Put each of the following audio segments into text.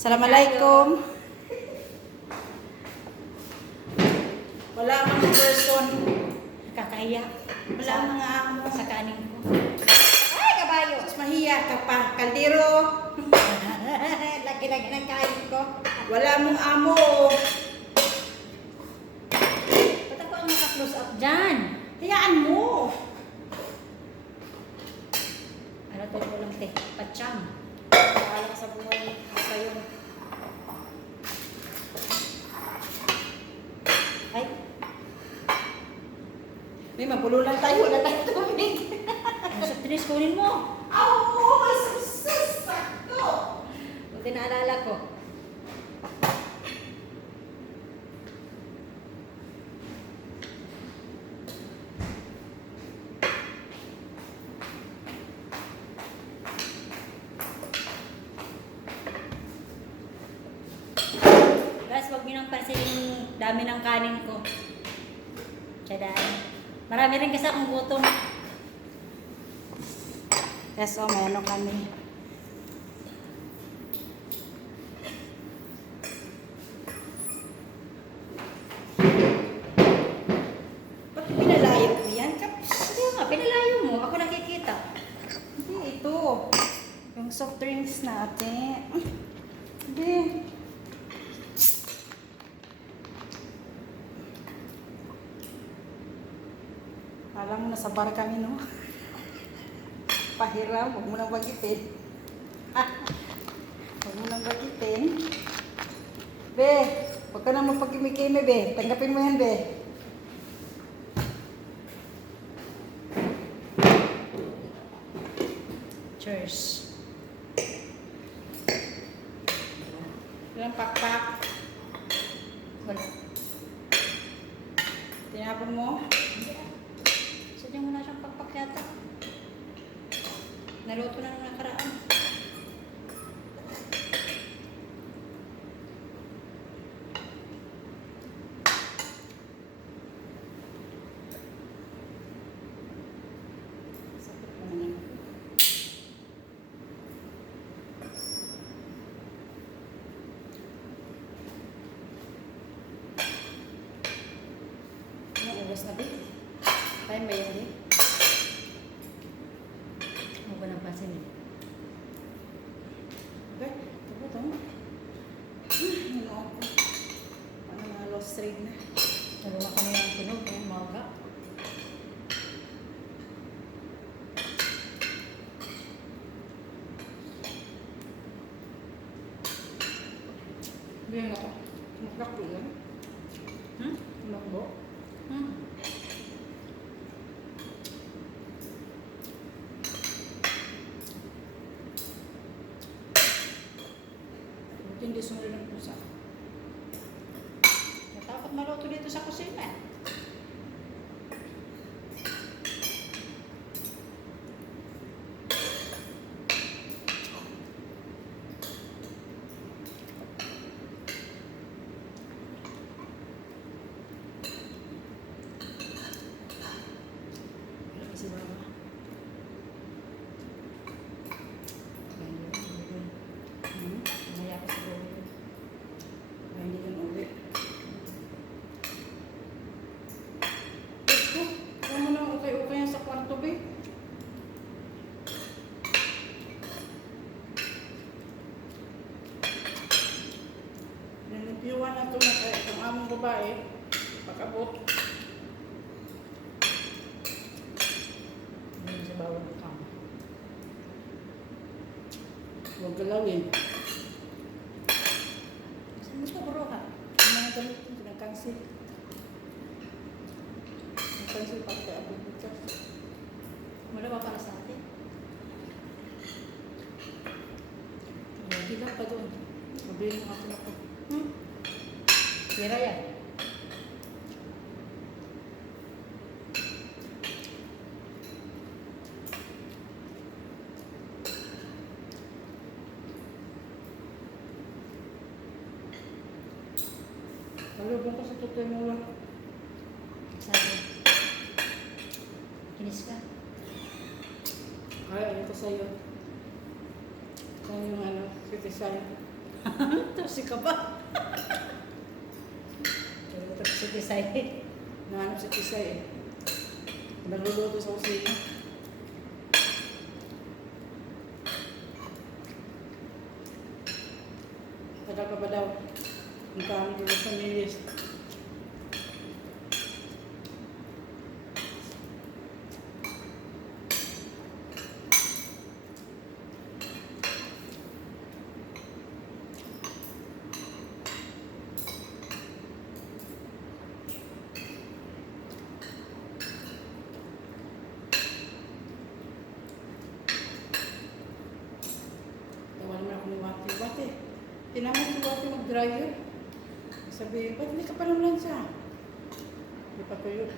Assalamualaikum. Wala mga person. Kakahiya. Wala mga amo. Sa kanin ko. Ay, kabayo! Mas mahiya ka pa. Kaldero. Lagi-lagi ng kain ko. Wala mong amo. Ba't ako ang naka-close up dyan? Hayaan mo. Ano to ko lang, te? Patsam. Wala ka sa buhay mo. Sa'yo. Ay, May mabululan tayo. Wala tayong tubig. ang tinis kunin mo. Oh, sakto. Buti naalala ko. Guys, huwag niyo nang pansin yung dami ng kanin ko. Tsadaan. Marami rin kasi akong gutom. Yes, oh, may ano kami. Ba't pinalayo ko yan? Kaya nga, pinalayo mo. Ako nakikita. Hindi, ito. Yung soft drinks natin. Hindi. Alam mo, nasa bar kami, no? Pahiram, huwag mo nang bagitin. Huwag mo nang bagitin. Be, huwag ka nang magpagkimikimi, be. Tanggapin mo yan, be. Cheers. Ilang pakpak. Wala. Tinapon mo. Sadyang wala siyang pakpak yata. Naluto na nung nakaraan. Sakit mo naman. Ano, oras na, be? Time ba yan, be? Huwag ko nang pansin eh. Okay, ito ba ito? Ano ako? Ano mga lost trade na? Nagawa kami ng tunog ngayong maga. Hindi ako. Tumaklak ko yan. Hmm? Tumakbo. Hmm. Buti hindi sumunod ng pusa. Natakot maluto dito sa kusina. Wala si Baba. Mamaya pa siguro yun. Kaya hindi yan uwi. Ito, huwag mo nang ukay-ukay yan sa kwarto, be. Nanipiwan na ito na kaya itong among babae. Pagkabot. Hindi sa bawal ng kama. Huwag galawin. Saan mo ito, bro ka? Ang mga damit mo, pinag-cancel. Pinag-cancel pa kaya abot bukas. Wala ba para sa atin? Hindi lang pa doon. Mabili mo ako na po. Pira yan. Malubong ko sa tutoy mo lang. Sabi. Kinis ka. Ay, ayoko sa'yo. Kung yung ano, criticize. Tusi ka ba? Ito si Tisay. Nahanap si Tisay eh. Nagluluto sa kusina. Tagal pa ba daw? Ang kami dito sa milis. Tawa naman ako ni Wati. Wati, tinamad si Wati mag-dryer. Sabi, ba't hindi ka pa ng lansa? Hindi pa tuyo.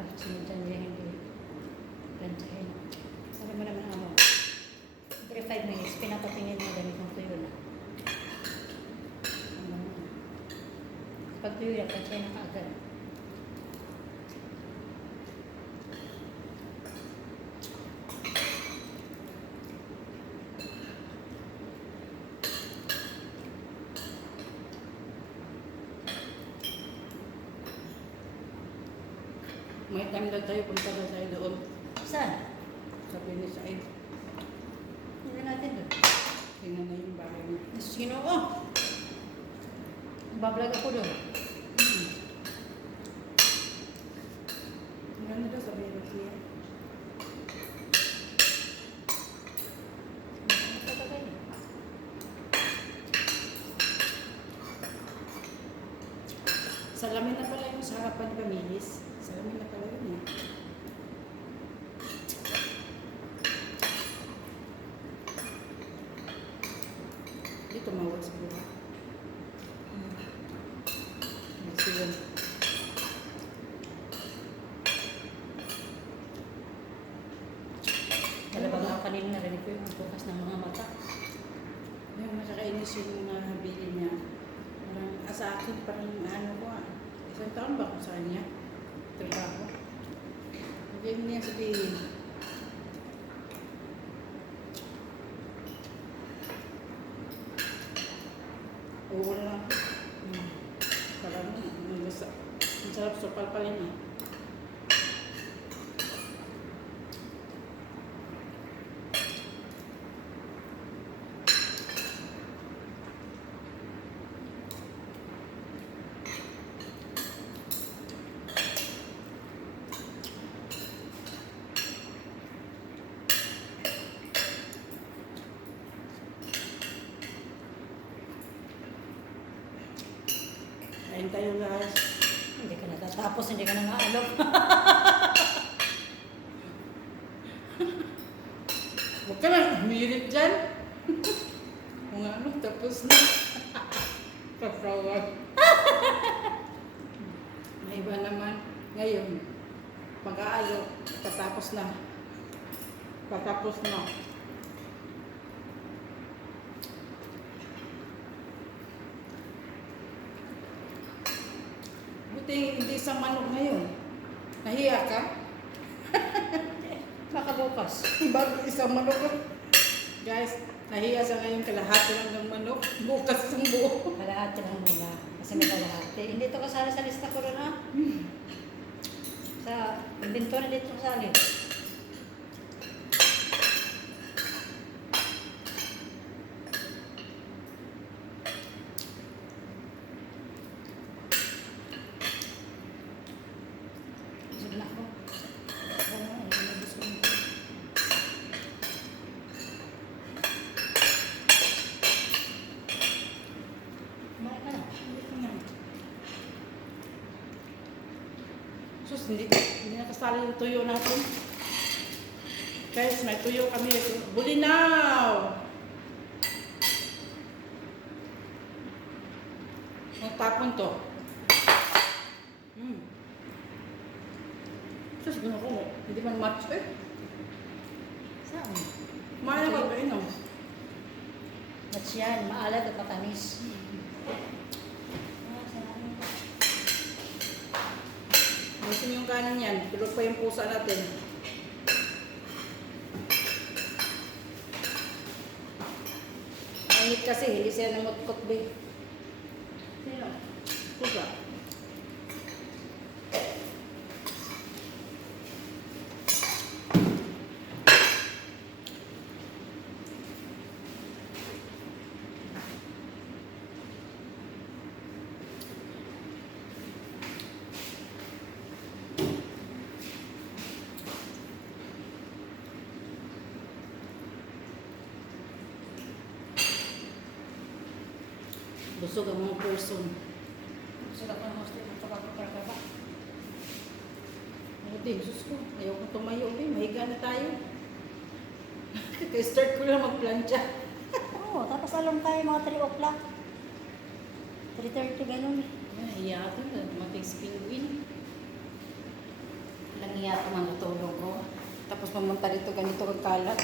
Bakit sinundan niya hindi lansahin? Sabi mo naman ako. Every 5 minutes, pinapatingin mo ganit ng tuyo na. Pag tuyo yan, lansahin na kaagad. May time daw tayo, punta daw tayo doon. Saan? Sabi ni Said, Hindi natin doon. tingnan na yung bahay niya. Sino ko? Bablog ako doon. Ang ganda daw, sabi ni Rosie. Salamin na pala yung sa harapan ni Pamilis. Salamin na pala yun eh. Hindi tumawag sa buha. Kasi yun. Talagang ako kanina narinig ko yung bukas ng mga mata. Yung nakakainis yung mga habilin niya. Parang sa akin, parang ano ko isang taon ba ako sa kanya? Trabaho. Hindi mo niya sabihin. Oo lang. Parang ang sarap sopal pa rin eh. Kain tayo guys. Hindi ka natatapos, hindi ka na maalok. Huwag ka lang humirit dyan. Kung ano, tapos na. Kaprawag. May iba naman. Ngayon, mag-aalo. Katapos na. Katapos na. Buti hindi isang manok ngayon. Nahiya ka? Baka bukas. Bago isang manok. Guys, nahiya sa ngayon kalahati lang ng manok. Bukas ang buo. Kalahati lang muna. Kasi may kalahati. Hindi to kasali sa lista ko rin ha. Sa inventory dito kasali. Busog na ako. Kumain ka na. Sus, hindi nakasali yung tuyo natin. Guys, may tuyo kami. Bulinaw! Magtapon to. Sus, gano'n ko. Hindi man match eh. Saan? Kumain ka ba inom? That's yan, maalat at matamis. Ah, sarap. Gusto yung kanin yan. Tulog pa yung pusa natin. Mainit kasi, hindi siya namutkot ba? Sino? Pusa. Busog ang mga person. Sarap ng hostel ng kabako-kabako. Ano din, sus ko. Ayaw ko tumayo. Mahiga na tayo. Kaya-start ko lang magplancha. Oo, tapos alam tayo mga 3 o'clock. 3:30 ganun eh. Iya ito. Mating si Penguin. Lang iya pa mga tulog ko. Tapos mamunta dito ganito kang kalat.